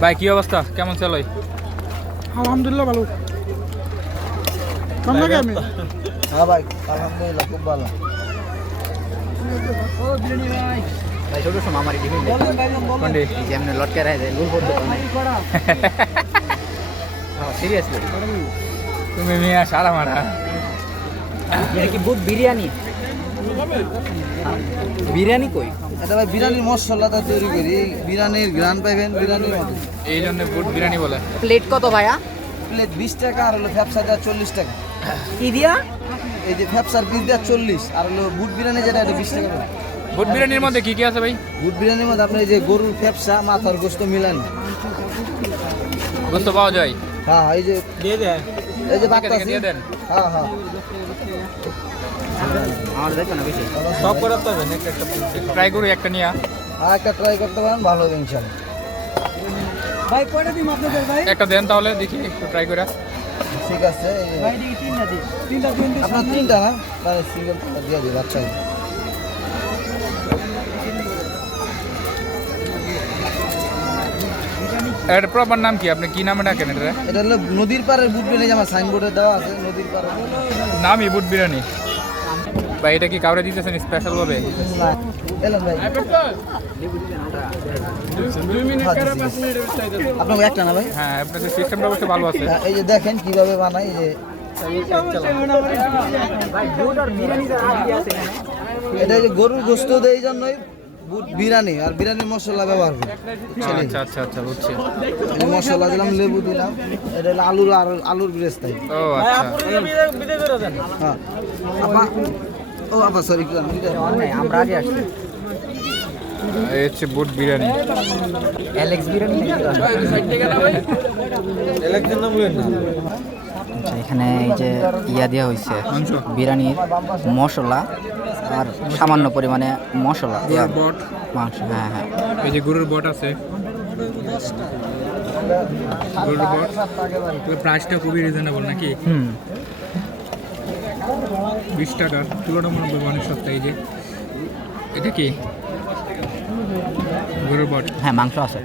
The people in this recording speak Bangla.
ভাই কি অবস্থা? কেমন চলো আলহামদুলিল্লাহ ভালো। কেমন লাগে আমি? হ্যাঁ ভাই আলহামদুলিল্লাহ খুব ভালো। ভাই ছোট সময় আমার টিফিন কোনটি? যেমন লটকে রাখে যায় করতে সিরিয়াসলি তুমি মিয়া সারা মারা এটা কি বুট বিরিয়ানি? বিরিয়ানি কই? এটা ভাই বিরিয়ানির মশলাটা তৈরি করি। বিরিয়ানির গ্রান পাইবেন বিরিয়ানির মতো। এই জন্য বুট বিরিয়ানি বলে। প্লেট কত ভাইয়া? প্লেট বিশ টাকা আর হলো ফ্যাপসা দেওয়া চল্লিশ টাকা। কি দিয়া? এই যে ফ্যাপসার পিস দেওয়া চল্লিশ আর হলো বুট বিরিয়ানি যেটা এটা বিশ টাকা। বুট বিরিয়ানির মধ্যে কি কি আছে ভাই? বুট বিরিয়ানির মধ্যে আপনি যে গরুর ফ্যাপসা মাথার গোস্ত মিলান। গোস্ত পাওয়া যায়। হ্যাঁ এই যে দিয়ে দেন এই যে দেন। হ্যাঁ হ্যাঁ। আমার দেখো না বেশি সব করে তো হবে একটা ট্রাই করি একটা নিয়ে। আর একটা ট্রাই করতে পারেন ভালো হবে ইনশাআল্লাহ ভাই কয়টা দিন আপনাদের ভাই? একটা দেন তাহলে দেখি একটু ট্রাই করে ঠিক আছে ভাই তিনটা দিন। তিনটা দিন দিন আপনার তিনটা না? তাহলে সিঙ্গেল দিয়ে দিই বাচ্চা এর প্রপার নাম কি? আপনি কি নামে ডাকেন এটা? এটা হলো নদীর পাড়ের বুট বিরিয়ানি আমার সাইনবোর্ডে দেওয়া আছে নদীর পাড়ে নামই বুট বিরিয়ানি। ভাই এটা কি কাউরে দিতেছেন স্পেশাল ভাবে? হ্যাঁ, আপনার একটা না ভাই? হ্যাঁ আপনাদের সিস্টেমটা অবশ্যই ভালো আছে। হ্যাঁ, এই যে দেখেন কীভাবে বানাই এই যে ভাই বুট আর বিরিয়ানি আছে এখানে। এটা যে গরুর গোস্ত দেয় এই জন্যই। বিরিয়ানি আর বিরিয়ানির মশলা ব্যবহার করি। আচ্ছা আচ্ছা আচ্ছা বুঝছি। মশলা দিলাম লেবু দিলাম। এটা হলো আলুর আর আলুর বিরেস্তাই ও আচ্ছা। হ্যাঁ। ও আপা সরি আমরা আগে আসছি। হচ্ছে বুট বিরিয়ানি। অ্যালেক্স বিরিয়ানি এখানে এই যে ইয়া দেওয়া হয়েছে বিরিয়ানির মশলা আর সামান্য পরিমাণে মশলা বট। মাংস হ্যাঁ হ্যাঁ। এই যে গরুর বট আছে। গরুর বট। প্রাইসটা খুবই রিজনেবল নাকি? হুম। বিশ টাকা তুলনামূলক অনেক সস্তা এই যে। এটা কি? গরুর বট। হ্যাঁ মাংস আছে।